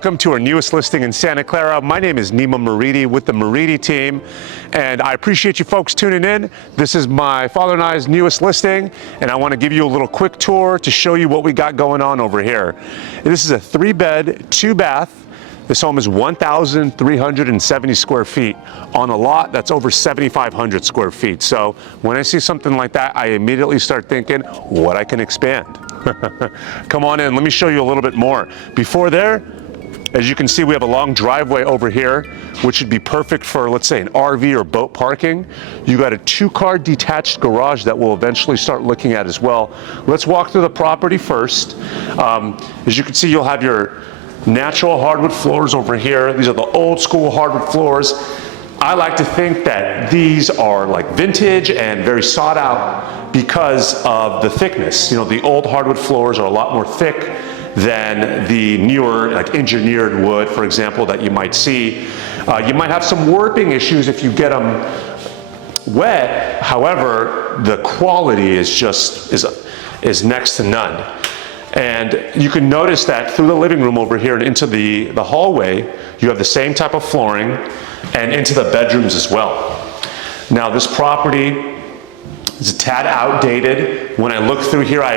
Welcome to our newest listing in Santa Clara. My name is Nima Moridi with the Moridi team, and I appreciate you folks tuning in. This is my father and I's newest listing, and I want to give you a little quick tour to show you what we got going on over here. This is a 3-bed, 2-bath. This home is 1,370 square feet on a lot that's over 7,500 square feet. So when I see something like that, I immediately start thinking what I can expand. Come on in, let me show you a little bit more. Before there, as you can see, we have a long driveway over here, which would be perfect for, let's say, an RV or boat parking. You got a 2-car detached garage that we'll eventually start looking at as well. Let's walk through the property first. As you can see, you'll have your natural hardwood floors over here. These are the old school hardwood floors. I like to think that these are like vintage and very sought out because of the thickness. You know, the old hardwood floors are a lot more thick than the newer, like engineered wood, for example, that you might see. You might have some warping issues if you get them wet. However, the quality is just is next to none. And you can notice that through the living room over here and into the hallway, you have the same type of flooring and into the bedrooms as well. Now this property is a tad outdated. When I look through here, I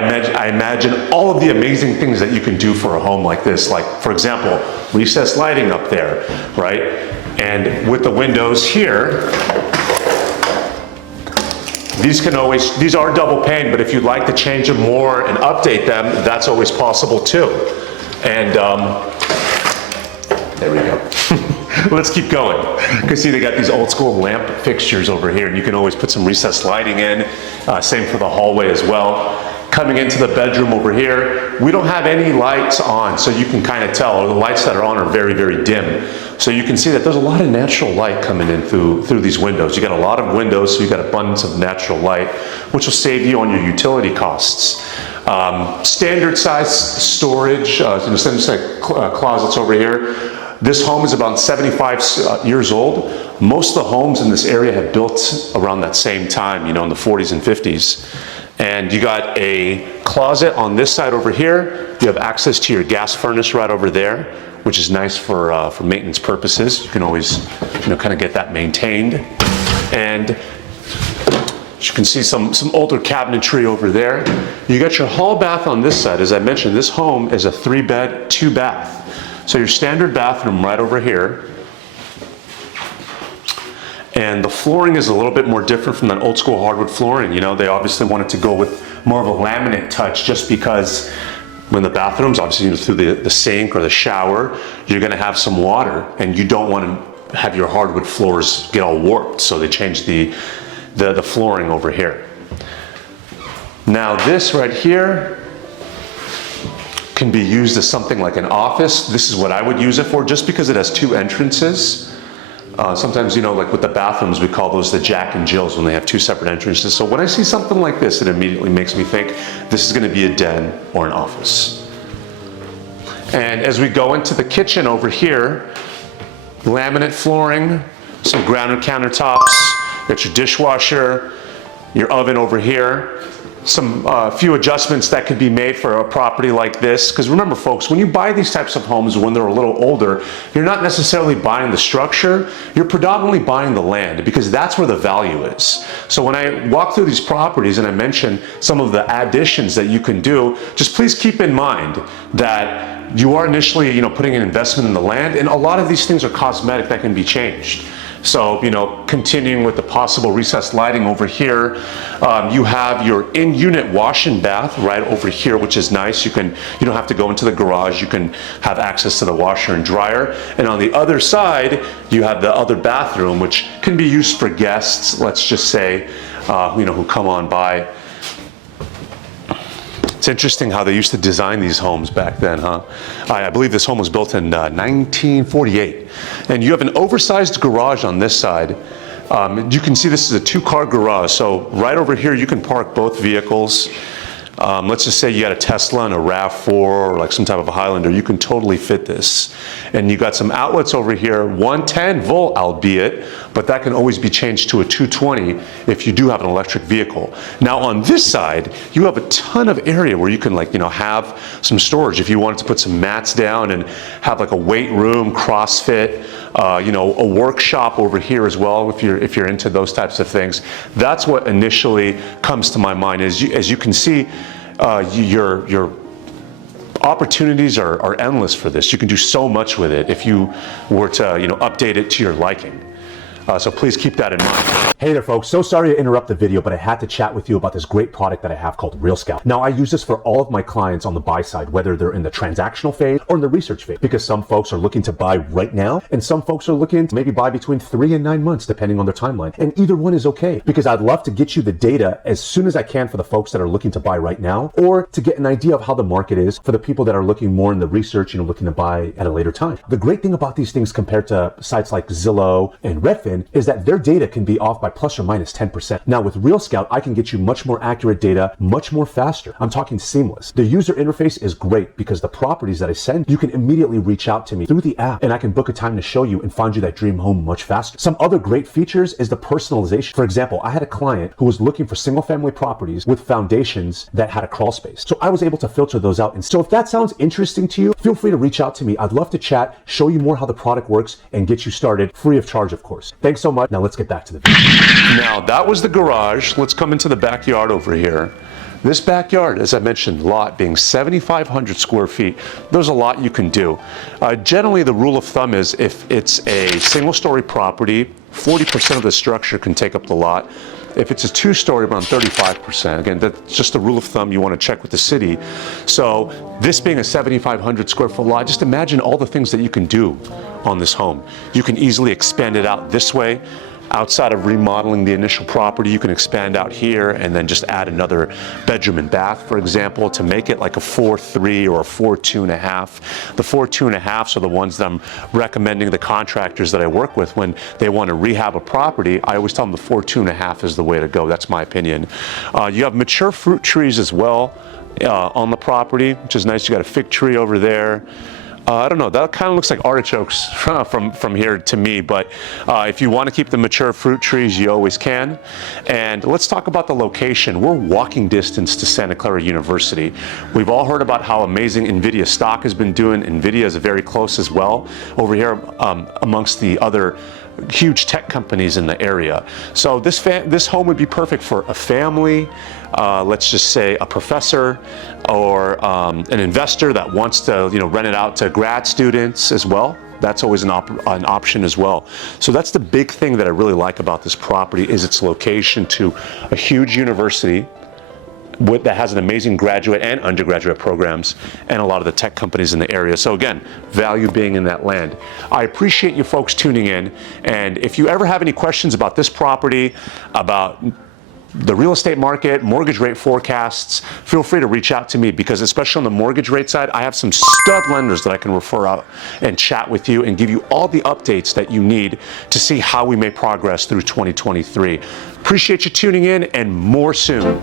imagine all of the amazing things that you can do for a home like this. Like, for example, recessed lighting up there, right? And with the windows here, these are double pane, but if you'd like to change them more and update them, that's always possible too. And there we go. Let's keep going. You can see they got these old school lamp fixtures over here, and you can always put some recessed lighting in. Same for the hallway as well. Coming into the bedroom over here, we don't have any lights on, so you can kind of tell, or the lights that are on are very, very dim. So you can see that there's a lot of natural light coming in through these windows. You got a lot of windows, so you got abundance of natural light, which will save you on your utility costs. Standard size storage, standard size closets over here. This home is about 75 years old. Most of the homes in this area have built around that same time, you know, in the 40s and 50s. And you got a closet on this side over here. You have access to your gas furnace right over there, which is nice for maintenance purposes. You can always, you know, kind of get that maintained. And you can see some older cabinetry over there. You got your hall bath on this side. As I mentioned, this home is a 3-bed, 2-bath. So your standard bathroom right over here. And the flooring is a little bit more different from that old school hardwood flooring. You know, they obviously wanted to go with more of a laminate touch just because when the bathrooms, obviously, you know, through the sink or the shower, you're gonna have some water and you don't want to have your hardwood floors get all warped. So they changed the flooring over here. Now this right here can be used as something like an office. This is what I would use it for, just because it has 2 entrances. Sometimes, you know, like with the bathrooms, we call those the Jack and Jills when they have 2 separate entrances. So when I see something like this, it immediately makes me think this is gonna be a den or an office. And as we go into the kitchen over here, laminate flooring, some granite countertops, got your dishwasher, your oven over here. Some few adjustments that could be made for a property like this. Because remember folks, when you buy these types of homes when they're a little older, you're not necessarily buying the structure, you're predominantly buying the land, because that's where the value is. So when I walk through these properties and I mention some of the additions that you can do, just please keep in mind that you are initially, you know, putting an investment in the land, and a lot of these things are cosmetic that can be changed. So, you know, continuing with the possible recessed lighting over here, you have your in-unit wash and bath right over here, which is nice. You don't have to go into the garage. You can have access to the washer and dryer. And on the other side, you have the other bathroom, which can be used for guests, let's just say, you know, who come on by. It's interesting how they used to design these homes back then, huh? I believe this home was built in 1948. And you have an oversized garage on this side. You can see this is a 2-car garage. So right over here, you can park both vehicles. Let's just say you got a Tesla and a RAV4 or like some type of a Highlander, you can totally fit this. And you got some outlets over here, 110 volt albeit, but that can always be changed to a 220 if you do have an electric vehicle. Now on this side, you have a ton of area where you can have some storage if you wanted to put some mats down and have like a weight room, CrossFit, a workshop over here as well if you're into those types of things. That's what initially comes to my mind. As you can see, your opportunities are endless for this. You can do so much with it if you were to update it to your liking. So please keep that in mind. Hey there folks, so sorry to interrupt the video, but I had to chat with you about this great product that I have called Real Scout. Now I use this for all of my clients on the buy side, whether they're in the transactional phase or in the research phase, because some folks are looking to buy right now and some folks are looking to maybe buy between 3 and 9 months depending on their timeline. And either one is okay, because I'd love to get you the data as soon as I can for the folks that are looking to buy right now, or to get an idea of how the market is for the people that are looking more in the research, looking to buy at a later time. The great thing about these things compared to sites like Zillow and Redfin is that their data can be off by plus or minus 10%. Now with Real Scout, I can get you much more accurate data, much more faster. I'm talking seamless. The user interface is great because the properties that I send, you can immediately reach out to me through the app and I can book a time to show you and find you that dream home much faster. Some other great features is the personalization. For example, I had a client who was looking for single family properties with foundations that had a crawl space. So I was able to filter those out. And so if that sounds interesting to you, feel free to reach out to me. I'd love to chat, show you more how the product works and get you started free of charge, of course. Thanks so much. Now let's get back to the video. Now that was the garage. Let's come into the backyard over here. This backyard, as I mentioned, lot being 7,500 square feet, there's a lot you can do. Generally, the rule of thumb is if it's a single-story property, 40% of the structure can take up the lot. If it's a two-story, around 35%. Again, that's just a rule of thumb you want to check with the city. So this being a 7,500 square foot lot, just imagine all the things that you can do on this home. You can easily expand it out this way. Outside of remodeling the initial property, you can expand out here and then just add another bedroom and bath, for example, to make it like a 4.3 or a 4.2.5. The 4.2.5s are the ones that I'm recommending the contractors that I work with when they want to rehab a property. I always tell them the 4.2.5 is the way to go. That's my opinion. You have mature fruit trees as well on the property, which is nice. You got a fig tree over there. I don't know, that kind of looks like artichokes from here to me, but if you want to keep the mature fruit trees, you always can. And let's talk about the location. We're walking distance to Santa Clara University. We've all heard about how amazing Nvidia stock has been doing. Nvidia is very close as well over here amongst the other huge tech companies in the area. So this home would be perfect for a family, let's just say a professor or an investor that wants to rent it out to grad students as well. That's always an option as well. So that's the big thing that I really like about this property is its location to a huge university that has an amazing graduate and undergraduate programs and a lot of the tech companies in the area. So again, value being in that land. I appreciate you folks tuning in. And if you ever have any questions about this property, about the real estate market, mortgage rate forecasts, feel free to reach out to me because especially on the mortgage rate side, I have some stud lenders that I can refer out and chat with you and give you all the updates that you need to see how we may progress through 2023. Appreciate you tuning in and more soon.